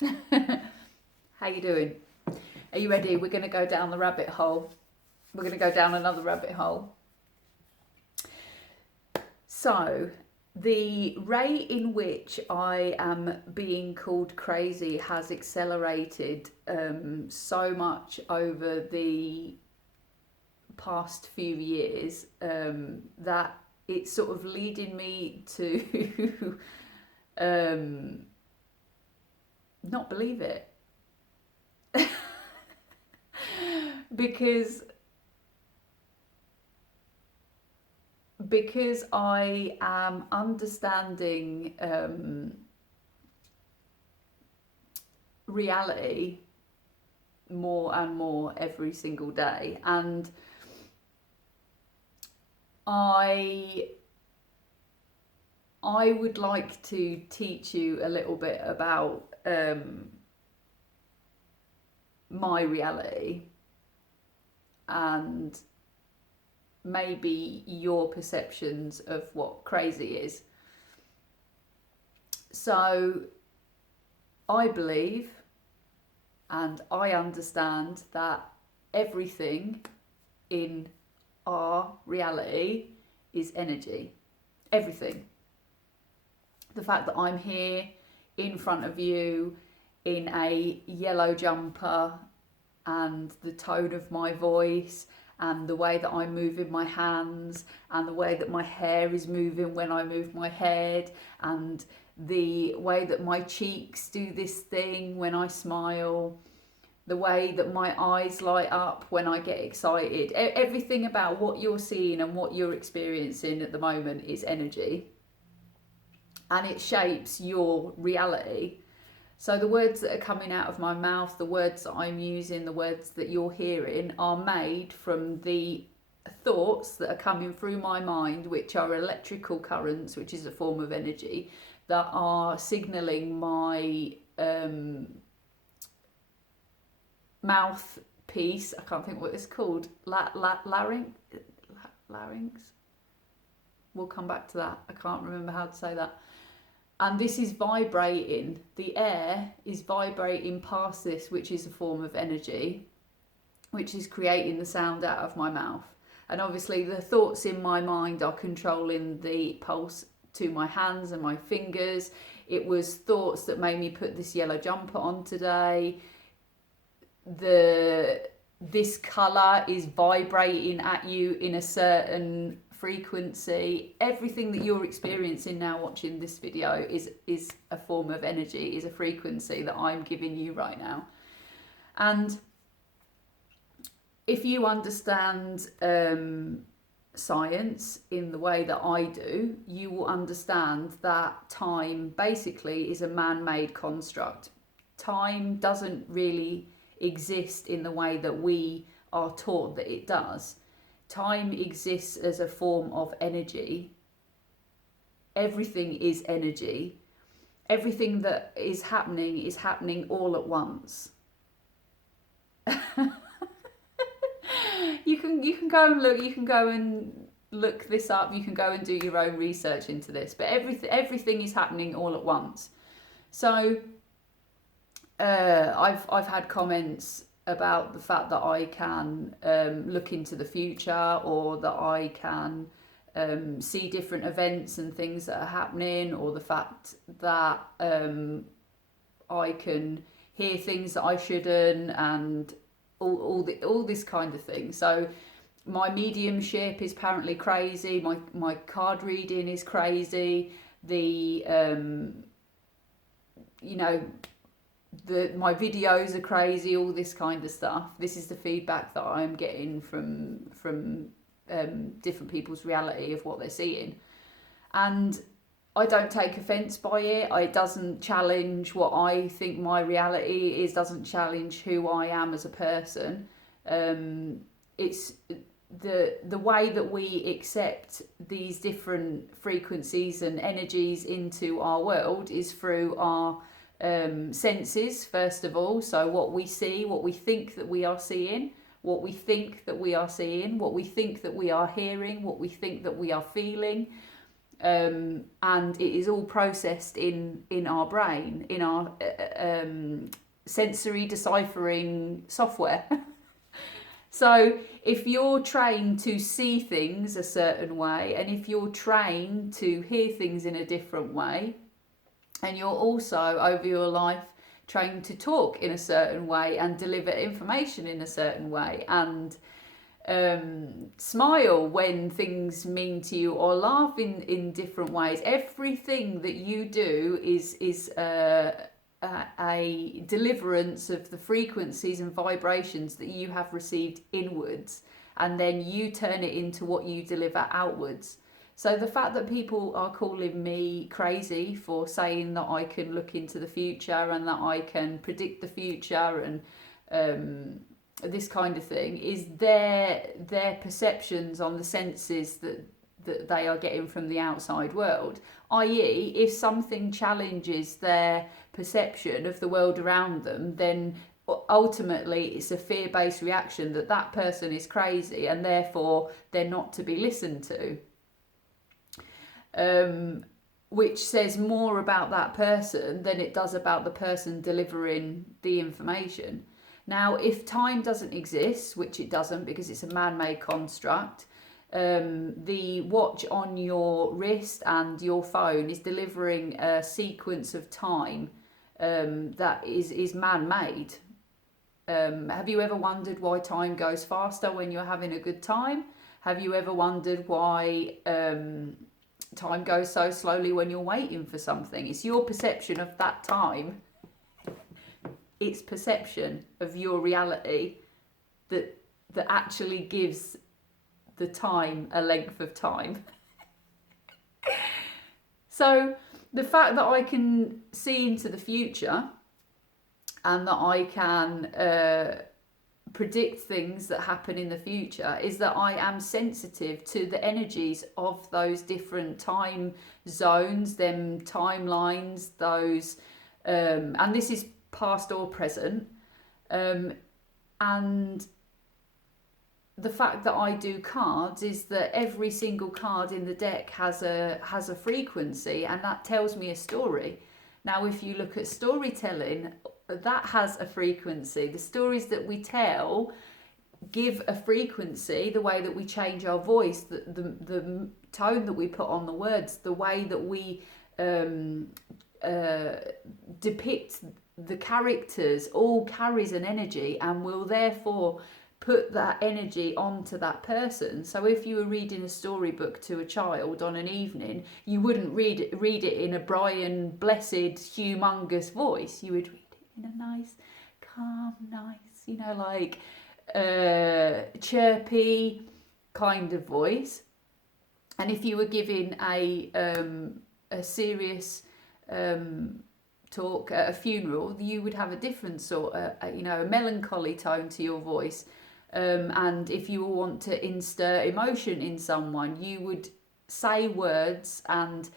How you doing? Are you ready? We're going to go down the rabbit hole. We're going to go down another rabbit hole. So, the rate in which I am being called crazy has accelerated so much over the past few years that it's sort of leading me to not believe it. because because I am understanding reality more and more every single day, and I I would like to teach you a little bit about my reality and maybe your perceptions of what crazy is. So, I believe and I understand that everything in our reality is energy. Everything. The fact that I'm here in front of you in a yellow jumper, and the tone of my voice, and the way that I'm moving my hands, and the way that my hair is moving when I move my head, and the way that my cheeks do this thing when I smile, the way that my eyes light up when I get excited. Everything about what you're seeing and what you're experiencing at the moment is energy, and it shapes your reality. So the words that are coming out of my mouth, the words that I'm using, the words that you're hearing are made from the thoughts that are coming through my mind, which are electrical currents, which is a form of energy, that are signalling my mouthpiece. I can't think what it's called. Larynx? We'll come back to that. I can't remember how to say that. And this is vibrating. The air is vibrating past this, which is a form of energy, which is creating the sound out of my mouth. And obviously the thoughts in my mind are controlling the pulse to my hands and my fingers. It was thoughts that made me put this yellow jumper on today. This colour is vibrating at you in a certain frequency. Everything that you're experiencing now watching this video is a form of energy, is a frequency that I'm giving you right now. And if you understand science in the way that I do, you will understand that time basically is a man-made construct. Time doesn't really exist in the way that we are taught that it does. Time exists as a form of energy. Everything is energy. Everything that is happening all at once. You can go and look. You can go and look this up. You can go and do your own research into this. But everything is happening all at once. So I've had comments about the fact that I can look into the future, or that I can see different events and things that are happening, or the fact that I can hear things that I shouldn't, and all this kind of thing. So my mediumship is apparently crazy. My card reading is crazy. My videos are crazy, all this kind of stuff. This is the feedback that I'm getting from different people's reality of what they're seeing. And I don't take offence by it. It doesn't challenge what I think my reality is, doesn't challenge who I am as a person. It's the way that we accept these different frequencies and energies into our world is through our senses, first of all. So what we see, what we think that we are seeing, what we think that we are seeing, what we think that we are hearing, what we think that we are feeling. and it is all processed in our brain, in our sensory deciphering software. So if you're trained to see things a certain way, and if you're trained to hear things in a different way, and you're also over your life trained to talk in a certain way and deliver information in a certain way, and smile when things mean to you, or laugh in different ways, everything that you do is a deliverance of the frequencies and vibrations that you have received inwards, and then you turn it into what you deliver outwards. So the fact that people are calling me crazy for saying that I can look into the future and that I can predict the future and this kind of thing is their perceptions on the senses that they are getting from the outside world. I.e., if something challenges their perception of the world around them, then ultimately it's a fear-based reaction that that person is crazy and therefore they're not to be listened to. Which says more about that person than it does about the person delivering the information. Now, if time doesn't exist, which it doesn't because it's a man-made construct, the watch on your wrist and your phone is delivering a sequence of time that is man-made. Have you ever wondered why time goes faster when you're having a good time? Have you ever wondered why time goes so slowly when you're waiting for something? It's your perception of that time. It's perception of your reality that actually gives the time a length of time. So the fact that I can see into the future and that I can predict things that happen in the future is that I am sensitive to the energies of those different time zones, them timelines, those and this is past or present, and the fact that I do cards is that every single card in the deck has a frequency, and that tells me a story. Now, if you look at storytelling, that has a frequency. The stories that we tell give a frequency, the way that we change our voice, the tone that we put on the words, the way that we depict the characters, all carries an energy and will therefore put that energy onto that person. So if you were reading a storybook to a child on an evening, you wouldn't read it in a Brian blessed humongous voice. You would read it in a nice calm, nice, like chirpy kind of voice. And if you were giving a serious talk at a funeral, you would have a different sort of, a melancholy tone to your voice. And if you want to instir emotion in someone, you would say words and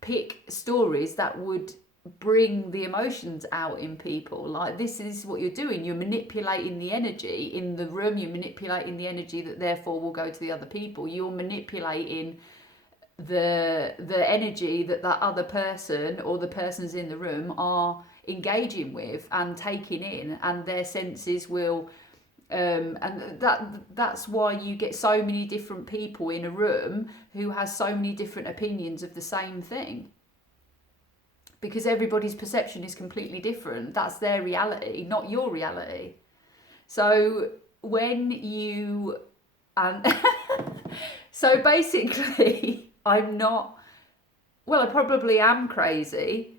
pick stories that would bring the emotions out in people. Like, this is what you're doing. You're manipulating the energy in the room. You're manipulating the energy that therefore will go to the other people. You're manipulating the energy that other person or the persons in the room are engaging with and taking in, and their senses will and that's why you get so many different people in a room who has so many different opinions of the same thing, because everybody's perception is completely different. That's their reality, not your reality. So when you so basically I probably am crazy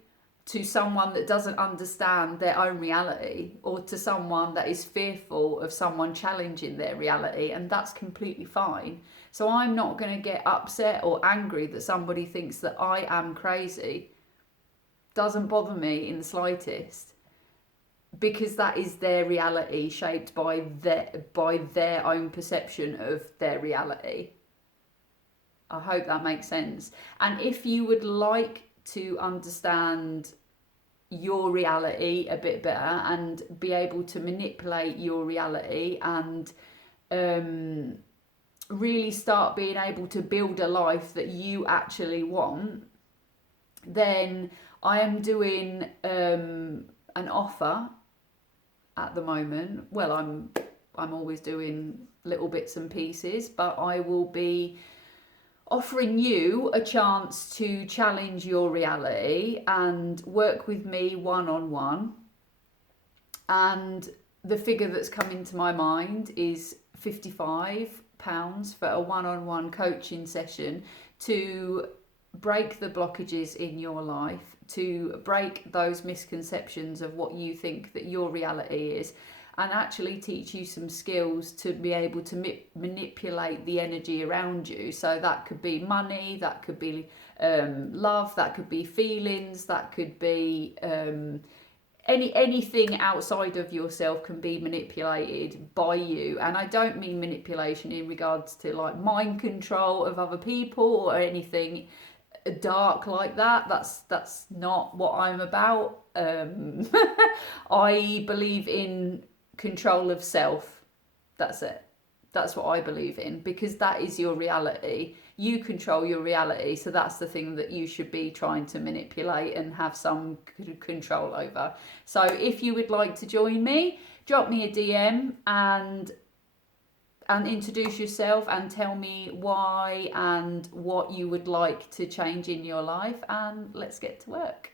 to someone that doesn't understand their own reality, or to someone that is fearful of someone challenging their reality, and that's completely fine. So I'm not going to get upset or angry that somebody thinks that I am crazy. Doesn't bother me in the slightest, because that is their reality, shaped by their own perception of their reality. I hope that makes sense. And if you would like to understand your reality a bit better and be able to manipulate your reality and really start being able to build a life that you actually want, then I am doing an offer at the moment. Well, I'm always doing little bits and pieces, but I will be offering you a chance to challenge your reality and work with me one on one. And the figure that's come into my mind is £55 for a one on one coaching session to break the blockages in your life, to break those misconceptions of what you think that your reality is, and actually teach you some skills to be able to manipulate the energy around you. So that could be money, that could be love, that could be feelings, that could be anything outside of yourself can be manipulated by you. And I don't mean manipulation in regards to like mind control of other people or anything dark like that. That's not what I'm about. I believe in control of self. That's it. That's what I believe in, because that is your reality. You control your reality, so that's the thing that you should be trying to manipulate and have some control over. So if you would like to join me, drop me a DM and introduce yourself and tell me why and what you would like to change in your life, and let's get to work.